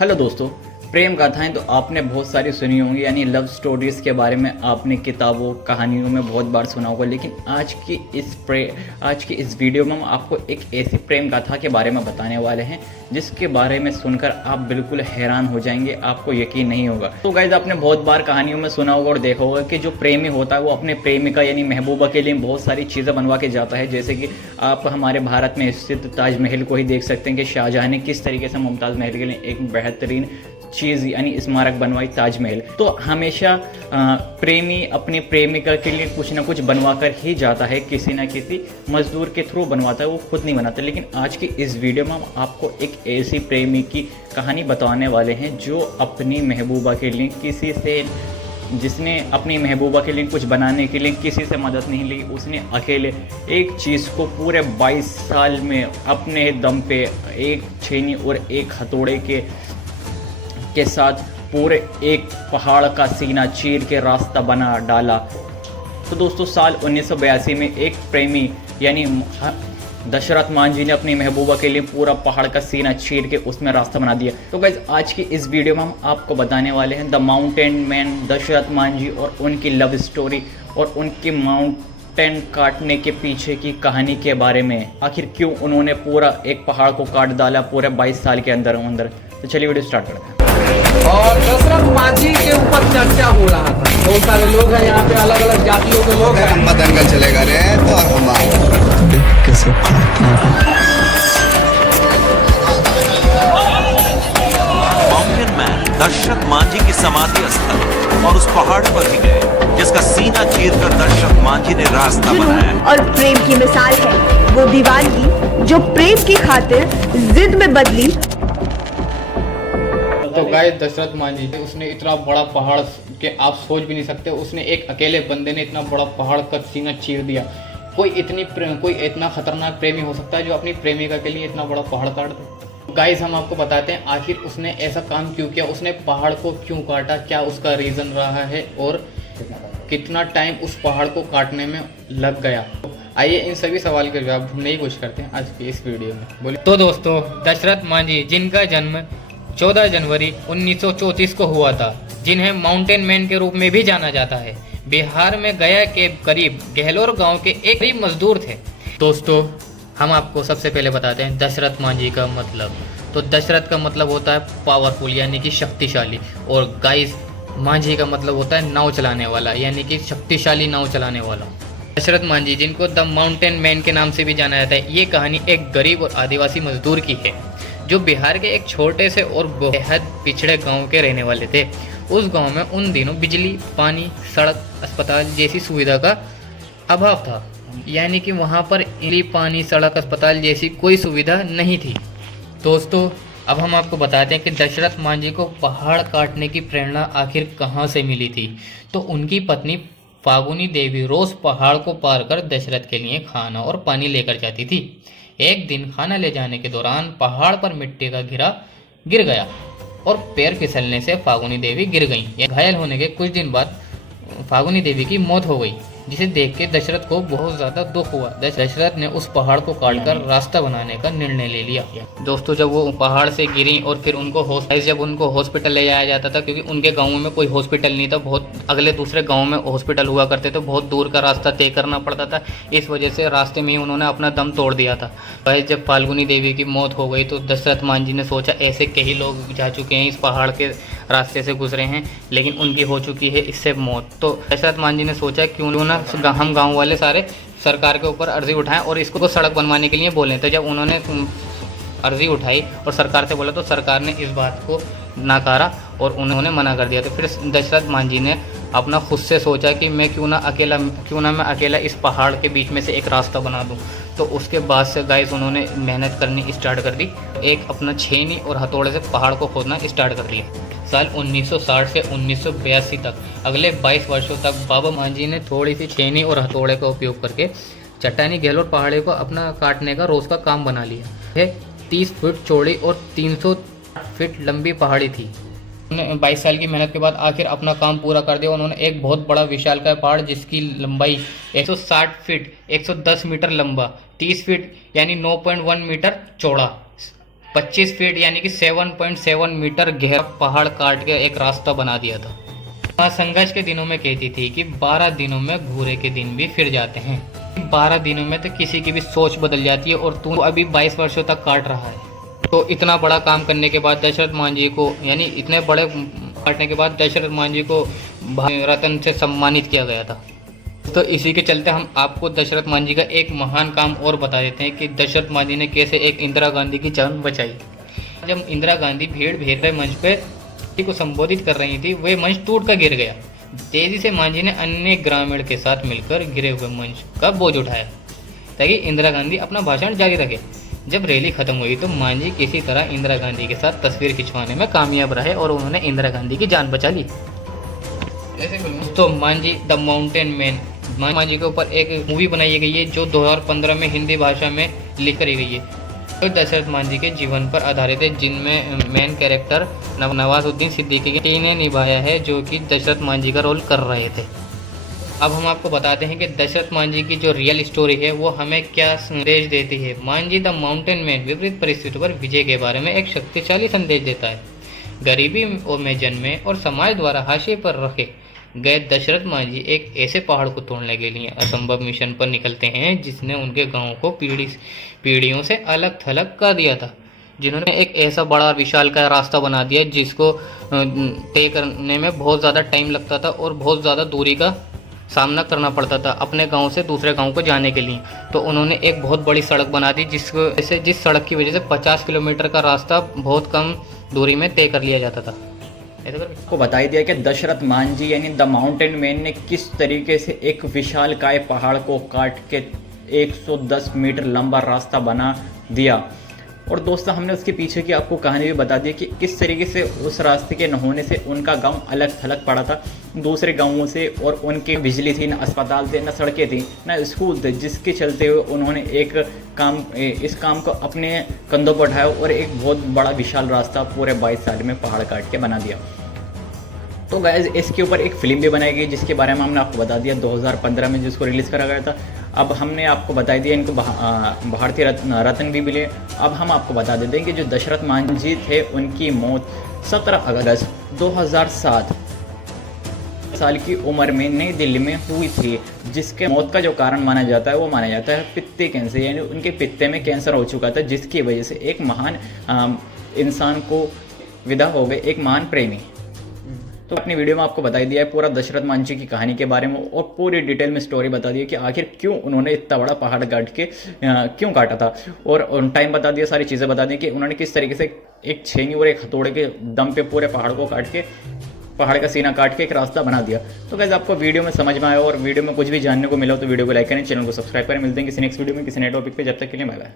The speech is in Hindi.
हेलो दोस्तों, प्रेम गाथाएं तो आपने बहुत सारी सुनी होंगी, यानी लव स्टोरीज़ के बारे में आपने किताबों कहानियों में बहुत बार सुना होगा। लेकिन आज की इस वीडियो में हम आपको एक ऐसी प्रेम गाथा के बारे में बताने वाले हैं जिसके बारे में सुनकर आप बिल्कुल हैरान हो जाएंगे, आपको यकीन नहीं होगा। तो गाइज, आपने बहुत बार कहानियों में सुना होगा और देखा होगा कि जो प्रेमी होता है वो अपने प्रेमिका यानी महबूबा के लिए बहुत सारी चीज़ें बनवा के जाता है। जैसे कि आप हमारे भारत में स्थित ताजमहल को ही देख सकते हैं कि शाहजहां ने किस तरीके से मुमताज़ महल के लिए एक बेहतरीन चीज़ यानी स्मारक बनवाई, ताजमहल। तो हमेशा प्रेमी अपनी प्रेमिका के लिए कुछ ना कुछ बनवा कर ही जाता है, किसी ना किसी मजदूर के थ्रू बनवाता है, वो खुद नहीं बनाता। लेकिन आज की इस वीडियो में हम आपको एक ऐसी प्रेमी की कहानी बताने वाले हैं जो अपनी महबूबा के लिए जिसने अपनी महबूबा के लिए कुछ बनाने के लिए किसी से मदद नहीं ली। उसने अकेले एक चीज़ को पूरे 22 साल में अपने दम पे एक छेनी और एक हथौड़े के साथ पूरे एक पहाड़ का सीना चीर के रास्ता बना डाला। तो दोस्तों, साल 1982 में एक प्रेमी यानी दशरथ मान जी ने अपनी महबूबा के लिए पूरा पहाड़ का सीना चीर के उसमें रास्ता बना दिया। तो गाइस, आज की इस वीडियो में हम आपको बताने वाले हैं द माउंटेन मैन दशरथ मान जी और उनकी लव स्टोरी और उनकी माउंटेन काटने के पीछे की कहानी के बारे में। आखिर क्यों उन्होंने पूरा एक पहाड़ को काट डाला पूरे 22 साल के अंदर। तो चलिए वीडियो स्टार्ट करते हैं। और दशरथ माझी के ऊपर चर्चा हो रहा था। बहुत सारे लोग हैं यहाँ पे, अलग अलग जातियों के लोग हैं। हम दंगल चलेगा रे तो हम कैसे माउंटेन मैन दशरथ मांझी की समाधि स्थल और उस पहाड़ पर भी गए जिसका सीना चीरकर दशरथ मांझी ने रास्ता बनाया। और प्रेम की मिसाल है वो दीवानगी जो प्रेम की खातिर जिद में बदली। तो गाइस, दशरथ मांझी उसने इतना बड़ा पहाड़ के आप सोच भी नहीं सकते, उसने एक अकेले बंदे ने इतना बड़ा पहाड़ का सीना चीर दिया। कोई इतना खतरनाक प्रेमी हो सकता है जो अपनी प्रेमिका के लिए इतना बड़ा पहाड़ काट दे। गाइस, हम आपको बताते हैं आखिर उसने ऐसा काम क्यों किया, उसने पहाड़ को क्यों काटा, क्या उसका रीज़न रहा है और कितना टाइम उस पहाड़ को काटने में लग गया। आइए इन सभी सवाल के जवाब ढूंढने की कोशिश करते हैं आज की इस वीडियो में। बोलिए। तो दोस्तों, दशरथ मांझी जिनका जन्म 14 जनवरी 1934 को हुआ था, जिन्हें माउंटेन मैन के रूप में भी जाना जाता है, बिहार में गया के करीब गहलोर गांव के एक गरीब मजदूर थे। दोस्तों, हम आपको सबसे पहले बताते हैं दशरथ मांझी का मतलब। तो दशरथ का मतलब होता है पावरफुल यानी कि शक्तिशाली, और गाइस मांझी का मतलब होता है नाव चलाने वाला यानी कि शक्तिशाली नाव चलाने वाला। दशरथ मांझी, जिनको द माउंटेन मैन के नाम से भी जाना जाता है, ये कहानी एक गरीब और आदिवासी मजदूर की है जो बिहार के एक छोटे से और बेहद पिछड़े गांव के रहने वाले थे। उस गांव में उन दिनों बिजली, पानी, सड़क, अस्पताल जैसी सुविधा का अभाव था, यानी कि वहां पर पानी, सड़क, अस्पताल जैसी कोई सुविधा नहीं थी। दोस्तों, अब हम आपको बताते हैं कि दशरथ मांझी को पहाड़ काटने की प्रेरणा आखिर कहाँ से मिली थी। तो उनकी पत्नी फागुनी देवी रोज पहाड़ को पार कर दशरथ के लिए खाना और पानी लेकर जाती थी। एक दिन खाना ले जाने के दौरान पहाड़ पर मिट्टी का घेरा गिर गया और पैर फिसलने से फागुनी देवी गिर गईं। घायल होने के कुछ दिन बाद फागुनी देवी की मौत हो गई, जिसे देख के दशरथ को बहुत ज्यादा दुख हुआ। दशरथ ने उस पहाड़ को काटकर रास्ता बनाने का निर्णय ले लिया। दोस्तों, जब वो पहाड़ से गिरी और फिर उनको हॉस्पिटल ले जाया जाता था, क्योंकि उनके गांव में कोई हॉस्पिटल नहीं था, बहुत अगले दूसरे गांव में हॉस्पिटल हुआ करते थे, बहुत दूर का रास्ता तय करना पड़ता था। इस वजह से रास्ते में ही उन्होंने अपना दम तोड़ दिया था। भाई, जब फाल्गुनी देवी की मौत हो गई तो दशरथ मांझी ने सोचा ऐसे कई लोग जा चुके हैं, इस पहाड़ के रास्ते से गुजरे हैं, लेकिन उनकी हो चुकी है इससे मौत। तो दशरथ मांझी ने सोचा क्यों ना हम गांव वाले सारे सरकार के ऊपर अर्जी उठाएं और इसको सड़क बनवाने के लिए बोलें। तो जब उन्होंने अर्जी उठाई और सरकार से बोला तो सरकार ने इस बात को नकारा और उन्होंने मना कर दिया। तो फिर दशरथ मांझी ने अपना खुद से सोचा कि मैं क्यों ना मैं अकेला इस पहाड़ के बीच में से एक रास्ता बना दूं। तो उसके बाद से गाइस उन्होंने मेहनत करनी स्टार्ट कर दी, एक अपना छेनी और हथौड़े से पहाड़ को खोदना स्टार्ट कर दिया। साल 1960 से 1982 तक अगले 22 वर्षों तक बाबा मांझी ने थोड़ी सी छेनी और हथौड़े का उपयोग करके चट्टानी गहलोर पहाड़ी को अपना काटने का रोज का काम बना लिया। यह 30 फीट चौड़ी और 300 फीट लंबी पहाड़ी थी। 22 साल की मेहनत के बाद आखिर अपना काम पूरा कर दिया। उन्होंने एक बहुत बड़ा विशालकाय पहाड़ जिसकी लंबाई 160 फीट 110 मीटर लंबा, 30 फीट यानी 9.1 मीटर चौड़ा 25 फीट यानी कि 7.7 मीटर गहरा पहाड़ काट के एक रास्ता बना दिया था। माँ संघर्ष के दिनों में कहती थी कि 12 दिनों में घूरे के दिन भी फिर जाते हैं। 12 दिनों में तो किसी की भी सोच बदल जाती है और तू अभी 22 वर्षों तक काट रहा है। तो इतना बड़ा काम करने के बाद दशरथ मांझी को, यानी इतने बड़े काटने के बाद दशरथ मांझी को रत्न से सम्मानित किया गया था। तो इसी के चलते हम आपको दशरथ मांझी का एक महान काम और बता देते हैं कि दशरथ मांझी ने कैसे एक इंदिरा गांधी की जान बचाई। जब इंदिरा गांधी भीड़ भेड़ मंच पे को संबोधित कर रही थी, वह मंच टूट कर गिर गया। तेजी से मांझी ने अन्य ग्रामीण के साथ मिलकर गिरे हुए मंच का बोझ उठाया ताकि इंदिरा गांधी अपना भाषण जारी रखे। जब रैली खत्म हुई तो मांझी किसी तरह इंदिरा गांधी के साथ तस्वीर खिंचवाने में कामयाब रहे और उन्होंने इंदिरा गांधी की जान बचा ली। तो Manjhi the mountain man, Manjhi के ऊपर एक मूवी बनाई गई है जो 2015 में हिंदी भाषा में लिख करी गई है। तो दशरथ मांझी के जीवन पर आधारित है, जिनमें मेन कैरेक्टर नवाजुद्दीन सिद्दीकी ने निभाया है, जो कि दशरथ मांझी का रोल कर रहे थे। अब हम आपको बताते हैं कि दशरथ मांझी की जो रियल स्टोरी है वो हमें क्या संदेश देती है। मांझी द माउंटेन मैन विपरीत परिस्थितियों पर विजय के बारे में एक शक्तिशाली संदेश देता है। गरीबी में जन्मे और समाज द्वारा हाशिए पर रखे गए दशरथ मांझी एक ऐसे पहाड़ को तोड़ने के लिए असंभव मिशन पर निकलते हैं जिसने उनके गांव को पीढ़ियों से अलग थलग कर दिया था, जिन्होंने एक ऐसा बड़ा विशाल का रास्ता बना दिया जिसको तय करने में बहुत ज़्यादा टाइम लगता था और बहुत ज़्यादा दूरी का सामना करना पड़ता था अपने गांव से दूसरे गांव को जाने के लिए। तो उन्होंने एक बहुत बड़ी सड़क बना दी जिस सड़क की वजह से 50 किलोमीटर का रास्ता बहुत कम दूरी में तय कर लिया जाता था। को बताई दिया कि दशरथ मांझी यानी द माउंटेन मैन ने किस तरीके से एक विशालकाय पहाड़ को काट के 110 मीटर लंबा रास्ता बना दिया। और दोस्तों हमने उसके पीछे की आपको कहानी भी बता दी कि किस तरीके से उस रास्ते के न होने से उनका गांव अलग थलग पड़ा था दूसरे गांवों से, और उनकी बिजली थी, न अस्पताल थे, न सड़कें थी, न स्कूल थे, जिसके चलते हुए उन्होंने इस काम को अपने कंधों पर उठाया और एक बहुत बड़ा विशाल रास्ता पूरे 22 साल में पहाड़ काट के बना दिया। तो गाइस इसके ऊपर एक फिल्म भी बनाई गई जिसके बारे में हमने आपको बता दिया 2015 में जिसको रिलीज़ करा गया था। अब हमने आपको बता दिया इनको भारतीय रत्न भी मिले। अब हम आपको बता देते हैं कि जो दशरथ मांझी थे उनकी मौत 17 अगस्त 2007 साल की उम्र में नई दिल्ली में हुई थी, जिसके मौत का जो कारण माना जाता है वो माना जाता है पित्ते कैंसर, यानी उनके पित्ते में कैंसर हो चुका था, जिसकी वजह से एक महान इंसान को विदा हो गए, एक महान प्रेमी। तो अपनी वीडियो में आपको बता दिया है पूरा दशरथ मांझी की कहानी के बारे में और पूरी डिटेल में स्टोरी बता दी है कि आखिर क्यों उन्होंने इतना बड़ा पहाड़ काट के क्यों काटा था, और टाइम बता दिया, सारी चीज़ें बता दी कि उन्होंने किस तरीके से एक छेनी और एक हथौड़े के दम पे पूरे पहाड़ को काट के, पहाड़ का सीना काट के एक रास्ता बना दिया। तो गाइस आपको वीडियो में समझ में आया और वीडियो में कुछ भी जानने को मिला तो वीडियो को लाइक करें, चैनल को सब्सक्राइब करें। मिलते हैं किसी नेक्स्ट वीडियो में किसी नए टॉपिक पे, जब तक के लिए बाय बाय।